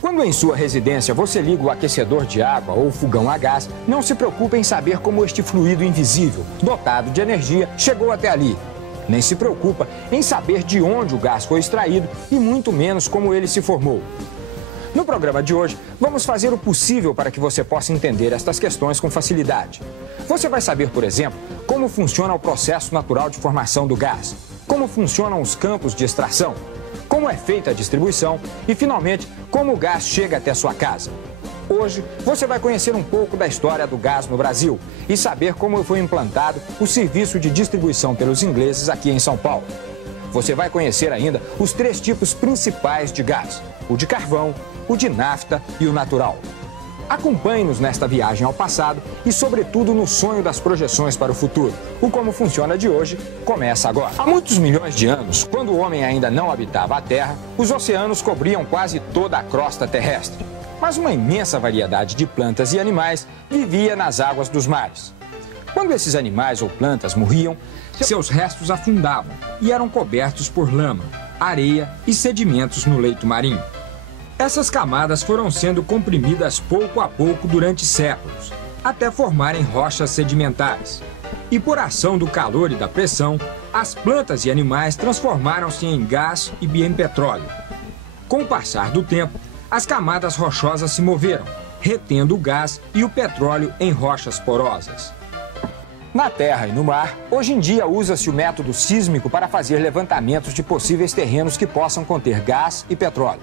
Quando em sua residência você liga o aquecedor de água ou o fogão a gás, não se preocupe em saber como este fluido invisível, dotado de energia, chegou até ali. Nem se preocupa em saber de onde o gás foi extraído e muito menos como ele se formou. No programa de hoje, vamos fazer o possível para que você possa entender estas questões com facilidade. Você vai saber, por exemplo, como funciona o processo natural de formação do gás, como funcionam os campos de extração, como é feita a distribuição e, finalmente, como o gás chega até sua casa. Hoje, você vai conhecer um pouco da história do gás no Brasil e saber como foi implantado o serviço de distribuição pelos ingleses aqui em São Paulo. Você vai conhecer ainda os 3 tipos principais de gás: o de carvão, o de nafta e o natural. Acompanhe-nos nesta viagem ao passado e, sobretudo, no sonho das projeções para o futuro. O Como Funciona de hoje começa agora. Há muitos milhões de anos, quando o homem ainda não habitava a Terra, os oceanos cobriam quase toda a crosta terrestre. Mas uma imensa variedade de plantas e animais vivia nas águas dos mares. Quando esses animais ou plantas morriam, seus restos afundavam e eram cobertos por lama, areia e sedimentos no leito marinho. Essas camadas foram sendo comprimidas pouco a pouco durante séculos, até formarem rochas sedimentares. E por ação do calor e da pressão, as plantas e animais transformaram-se em gás e em petróleo. Com o passar do tempo, as camadas rochosas se moveram, retendo o gás e o petróleo em rochas porosas. Na terra e no mar, hoje em dia usa-se o método sísmico para fazer levantamentos de possíveis terrenos que possam conter gás e petróleo.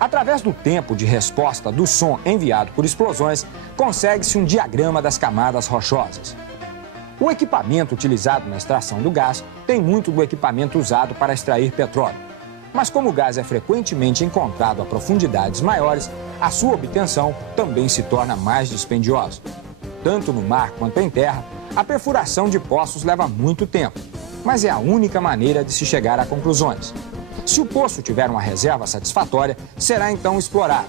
Através do tempo de resposta do som enviado por explosões, consegue-se um diagrama das camadas rochosas. O equipamento utilizado na extração do gás tem muito do equipamento usado para extrair petróleo. Mas como o gás é frequentemente encontrado a profundidades maiores, a sua obtenção também se torna mais dispendiosa. Tanto no mar quanto em terra, a perfuração de poços leva muito tempo, mas é a única maneira de se chegar a conclusões. Se o poço tiver uma reserva satisfatória, será então explorado.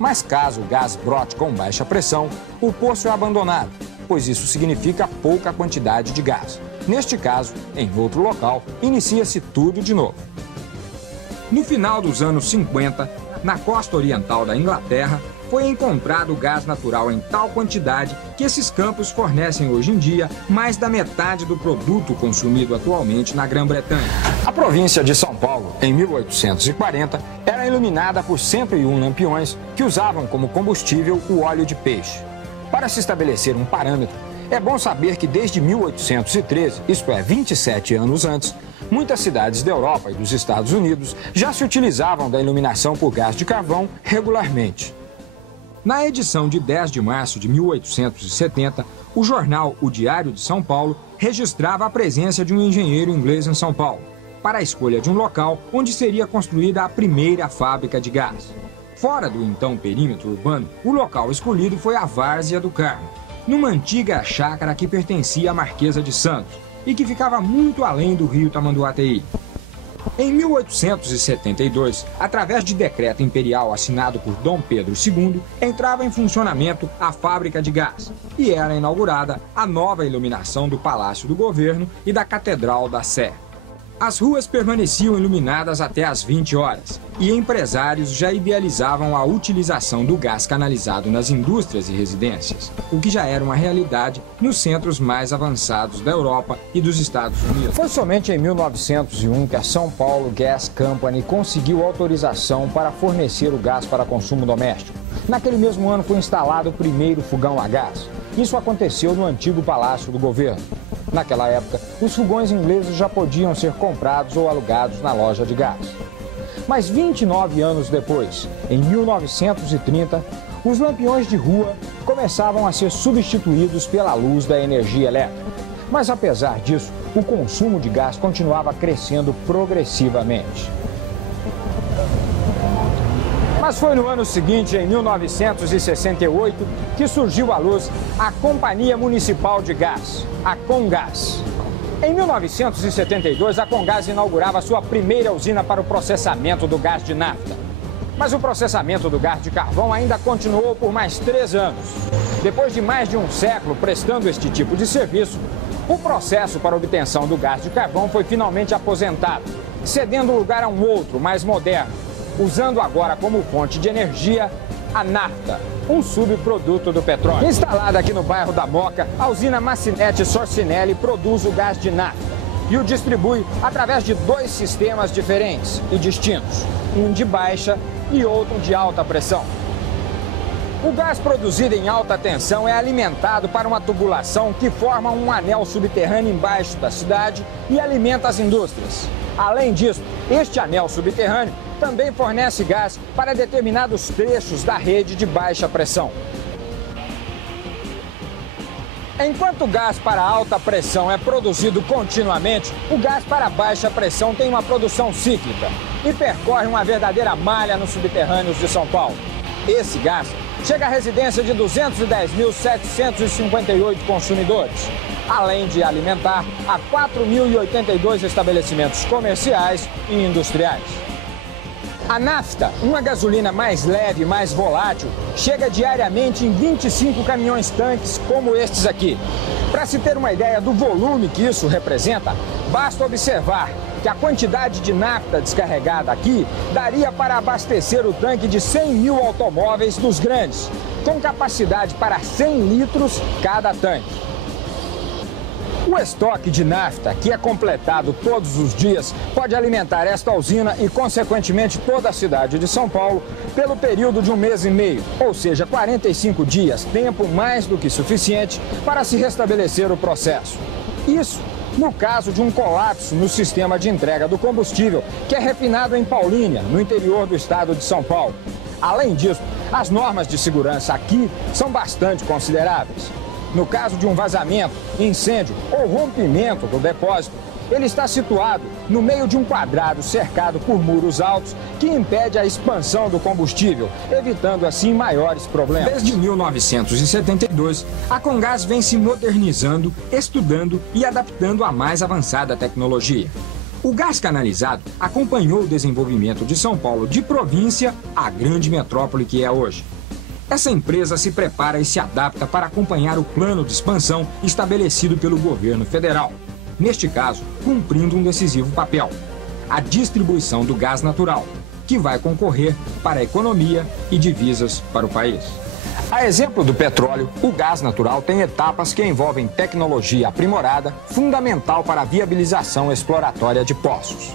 Mas caso o gás brote com baixa pressão, o poço é abandonado, pois isso significa pouca quantidade de gás. Neste caso, em outro local, inicia-se tudo de novo. No final dos anos 50, na costa oriental da Inglaterra, foi encontrado gás natural em tal quantidade que esses campos fornecem hoje em dia mais da metade do produto consumido atualmente na Grã-Bretanha. A província de São Paulo, em 1840, era iluminada por 101 lampiões que usavam como combustível o óleo de peixe. Para se estabelecer um parâmetro, é bom saber que desde 1813, isto é, 27 anos antes, muitas cidades da Europa e dos Estados Unidos já se utilizavam da iluminação por gás de carvão regularmente. Na edição de 10 de março de 1870, o jornal O Diário de São Paulo registrava a presença de um engenheiro inglês em São Paulo, para a escolha de um local onde seria construída a primeira fábrica de gás. Fora do então perímetro urbano, o local escolhido foi a Várzea do Carmo, numa antiga chácara que pertencia à Marquesa de Santos e que ficava muito além do rio Tamanduateí. Em 1872, através de decreto imperial assinado por Dom Pedro II, entrava em funcionamento a fábrica de gás e era inaugurada a nova iluminação do Palácio do Governo e da Catedral da Sé. As ruas permaneciam iluminadas até às 20 horas e empresários já idealizavam a utilização do gás canalizado nas indústrias e residências, o que já era uma realidade nos centros mais avançados da Europa e dos Estados Unidos. Foi somente em 1901 que a São Paulo Gas Company conseguiu autorização para fornecer o gás para consumo doméstico. Naquele mesmo ano foi instalado o primeiro fogão a gás. Isso aconteceu no antigo Palácio do Governo. Naquela época, os fogões ingleses já podiam ser comprados ou alugados na loja de gás. Mas 29 anos depois, em 1930, os lampiões de rua começavam a ser substituídos pela luz da energia elétrica. Mas apesar disso, o consumo de gás continuava crescendo progressivamente. Mas foi no ano seguinte, em 1968, que surgiu à luz a Companhia Municipal de Gás, a Comgás. Em 1972, a Comgás inaugurava sua primeira usina para o processamento do gás de nafta. Mas o processamento do gás de carvão ainda continuou por mais 3 anos. Depois de mais de um século prestando este tipo de serviço, O processo para obtenção do gás de carvão foi finalmente aposentado, cedendo lugar a um outro, mais moderno, usando agora como fonte de energia a nafta, um subproduto do petróleo. Instalada aqui no bairro da Moca, a usina Massinete Sorcinelli produz o gás de nafta e o distribui através de dois sistemas diferentes e distintos, um de baixa e outro de alta pressão. O gás produzido em alta tensão é alimentado para uma tubulação que forma um anel subterrâneo embaixo da cidade e alimenta as indústrias. Além disso, este anel subterrâneo também fornece gás para determinados trechos da rede de baixa pressão. Enquanto o gás para alta pressão é produzido continuamente, o gás para baixa pressão tem uma produção cíclica e percorre uma verdadeira malha nos subterrâneos de São Paulo. Esse gás chega à residência de 210.758 consumidores, além de alimentar a 4.082 estabelecimentos comerciais e industriais. A nafta, uma gasolina mais leve e mais volátil, chega diariamente em 25 caminhões-tanques como estes aqui. Para se ter uma ideia do volume que isso representa, basta observar que a quantidade de nafta descarregada aqui daria para abastecer o tanque de 100 mil automóveis dos grandes, com capacidade para 100 litros cada tanque. O estoque de nafta, que é completado todos os dias, pode alimentar esta usina e, consequentemente, toda a cidade de São Paulo pelo período de 1 mês e meio, ou seja, 45 dias, tempo mais do que suficiente para se restabelecer o processo. Isso no caso de um colapso no sistema de entrega do combustível, que é refinado em Paulínia, no interior do estado de São Paulo. Além disso, as normas de segurança aqui são bastante consideráveis. No caso de um vazamento, incêndio ou rompimento do depósito, ele está situado no meio de um quadrado cercado por muros altos que impede a expansão do combustível, evitando assim maiores problemas. Desde 1972, a Comgás vem se modernizando, estudando e adaptando à mais avançada tecnologia. O gás canalizado acompanhou o desenvolvimento de São Paulo de província à grande metrópole que é hoje. Essa empresa se prepara e se adapta para acompanhar o plano de expansão estabelecido pelo governo federal. Neste caso, cumprindo um decisivo papel: a distribuição do gás natural, que vai concorrer para a economia e divisas para o país. A exemplo do petróleo, o gás natural tem etapas que envolvem tecnologia aprimorada, fundamental para a viabilização exploratória de poços.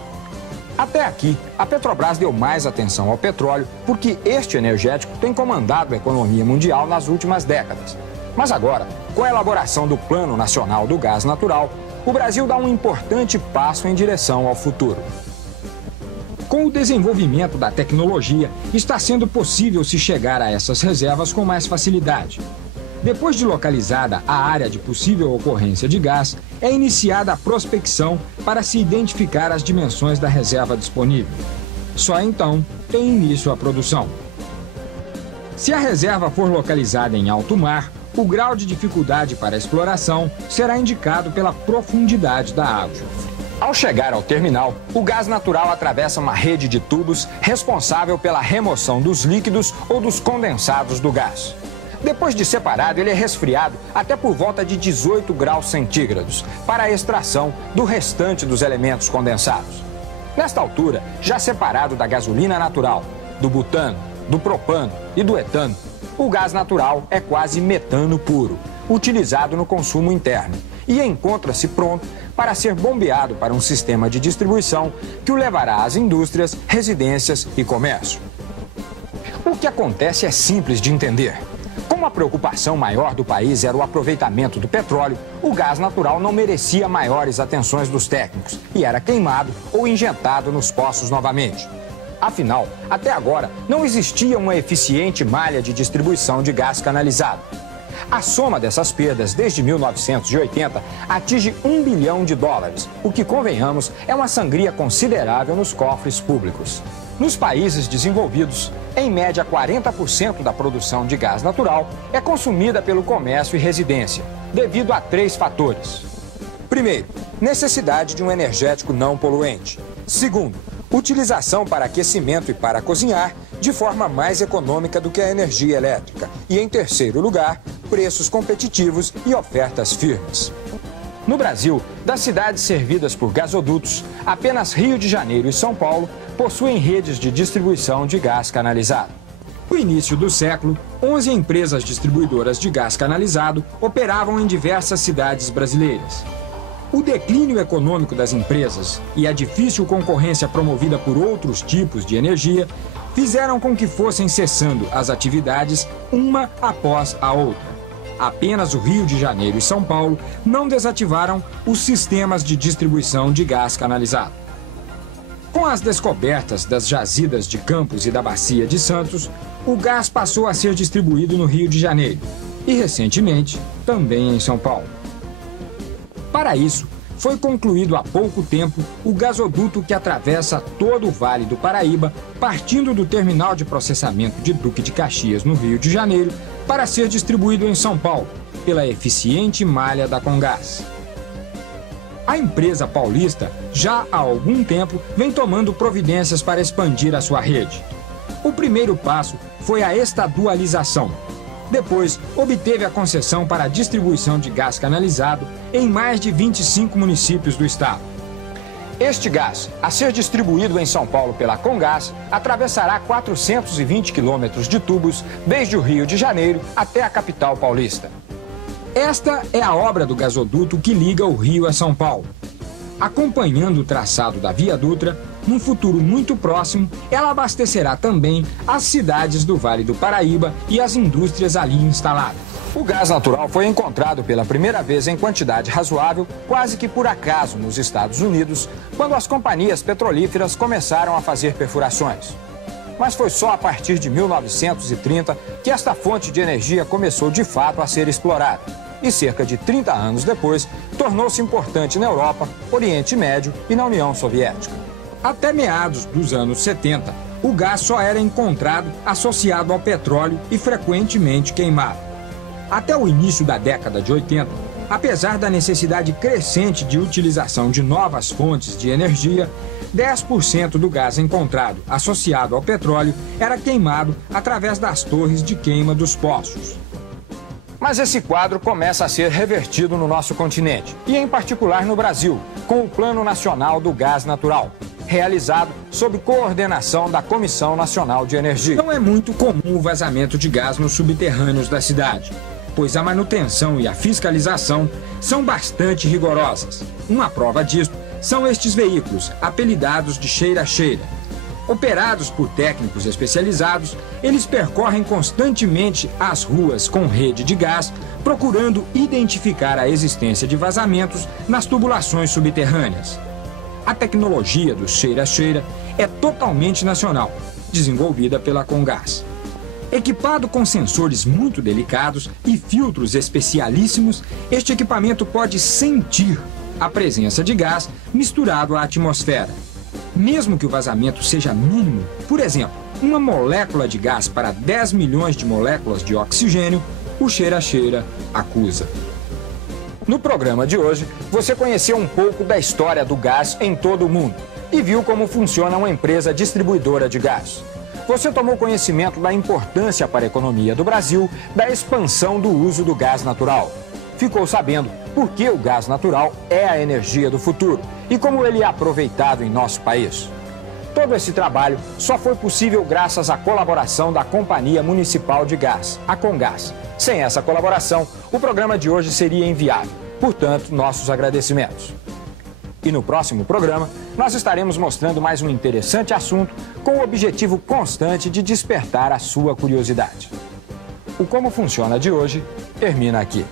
Até aqui, a Petrobras deu mais atenção ao petróleo porque este energético tem comandado a economia mundial nas últimas décadas. Mas agora, com a elaboração do Plano Nacional do Gás Natural, o Brasil dá um importante passo em direção ao futuro. Com o desenvolvimento da tecnologia, está sendo possível se chegar a essas reservas com mais facilidade. Depois de localizada a área de possível ocorrência de gás, é iniciada a prospecção para se identificar as dimensões da reserva disponível. Só então tem início a produção. Se a reserva for localizada em alto mar, o grau de dificuldade para a exploração será indicado pela profundidade da água. Ao chegar ao terminal, o gás natural atravessa uma rede de tubos responsável pela remoção dos líquidos ou dos condensados do gás. Depois de separado, ele é resfriado até por volta de 18 graus centígrados para a extração do restante dos elementos condensados. Nesta altura, já separado da gasolina natural, do butano, do propano e do etano, o gás natural é quase metano puro, utilizado no consumo interno e encontra-se pronto para ser bombeado para um sistema de distribuição que o levará às indústrias, residências e comércio. O que acontece é simples de entender. Como a preocupação maior do país era o aproveitamento do petróleo, o gás natural não merecia maiores atenções dos técnicos e era queimado ou injetado nos poços novamente. Afinal, até agora, não existia uma eficiente malha de distribuição de gás canalizado. A soma dessas perdas desde 1980 atinge US$ 1 bilhão, o que, convenhamos, é uma sangria considerável nos cofres públicos. Nos países desenvolvidos, em média 40% da produção de gás natural é consumida pelo comércio e residência, devido a 3 fatores. Primeiro, necessidade de um energético não poluente. Segundo, utilização para aquecimento e para cozinhar de forma mais econômica do que a energia elétrica. E, em terceiro lugar, preços competitivos e ofertas firmes. No Brasil, das cidades servidas por gasodutos, apenas Rio de Janeiro e São Paulo possuem redes de distribuição de gás canalizado. No início do século, 11 empresas distribuidoras de gás canalizado operavam em diversas cidades brasileiras. O declínio econômico das empresas e a difícil concorrência promovida por outros tipos de energia fizeram com que fossem cessando as atividades uma após a outra. Apenas o Rio de Janeiro e São Paulo não desativaram os sistemas de distribuição de gás canalizado. Com as descobertas das jazidas de Campos e da Bacia de Santos, o gás passou a ser distribuído no Rio de Janeiro e, recentemente, também em São Paulo. Para isso, foi concluído há pouco tempo o gasoduto que atravessa todo o Vale do Paraíba, partindo do terminal de processamento de Duque de Caxias, no Rio de Janeiro, para ser distribuído em São Paulo, pela eficiente malha da Comgás. A empresa paulista, já há algum tempo, vem tomando providências para expandir a sua rede. O primeiro passo foi a estadualização. Depois, obteve a concessão para a distribuição de gás canalizado em mais de 25 municípios do estado. Este gás, a ser distribuído em São Paulo pela Comgás, atravessará 420 quilômetros de tubos desde o Rio de Janeiro até a capital paulista. Esta é a obra do gasoduto que liga o Rio a São Paulo. Acompanhando o traçado da Via Dutra, num futuro muito próximo, ela abastecerá também as cidades do Vale do Paraíba e as indústrias ali instaladas. O gás natural foi encontrado pela primeira vez em quantidade razoável, quase que por acaso, nos Estados Unidos, quando as companhias petrolíferas começaram a fazer perfurações. Mas foi só a partir de 1930 que esta fonte de energia começou de fato a ser explorada. E cerca de 30 anos depois, tornou-se importante na Europa, Oriente Médio e na União Soviética. Até meados dos anos 70, o gás só era encontrado associado ao petróleo e frequentemente queimado. Até o início da década de 80, apesar da necessidade crescente de utilização de novas fontes de energia, 10% do gás encontrado associado ao petróleo era queimado através das torres de queima dos poços. Mas esse quadro começa a ser revertido no nosso continente, e em particular no Brasil, com o Plano Nacional do Gás Natural, realizado sob coordenação da Comissão Nacional de Energia. Não é muito comum o vazamento de gás nos subterrâneos da cidade, pois a manutenção e a fiscalização são bastante rigorosas. Uma prova disso são estes veículos, apelidados de cheira-cheira. Operados por técnicos especializados, eles percorrem constantemente as ruas com rede de gás, procurando identificar a existência de vazamentos nas tubulações subterrâneas. A tecnologia do cheira-cheira é totalmente nacional, desenvolvida pela Comgás. Equipado com sensores muito delicados e filtros especialíssimos, este equipamento pode sentir a presença de gás misturado à atmosfera. Mesmo que o vazamento seja mínimo, por exemplo, uma molécula de gás para 10 milhões de moléculas de oxigênio, o cheira-cheira acusa. No programa de hoje, você conheceu um pouco da história do gás em todo o mundo e viu como funciona uma empresa distribuidora de gás. Você tomou conhecimento da importância para a economia do Brasil da expansão do uso do gás natural. Ficou sabendo por que o gás natural é a energia do futuro e como ele é aproveitado em nosso país. Todo esse trabalho só foi possível graças à colaboração da Companhia Municipal de Gás, a Comgás. Sem essa colaboração, o programa de hoje seria inviável. Portanto, nossos agradecimentos. E no próximo programa, nós estaremos mostrando mais um interessante assunto com o objetivo constante de despertar a sua curiosidade. O Como Funciona de hoje termina aqui.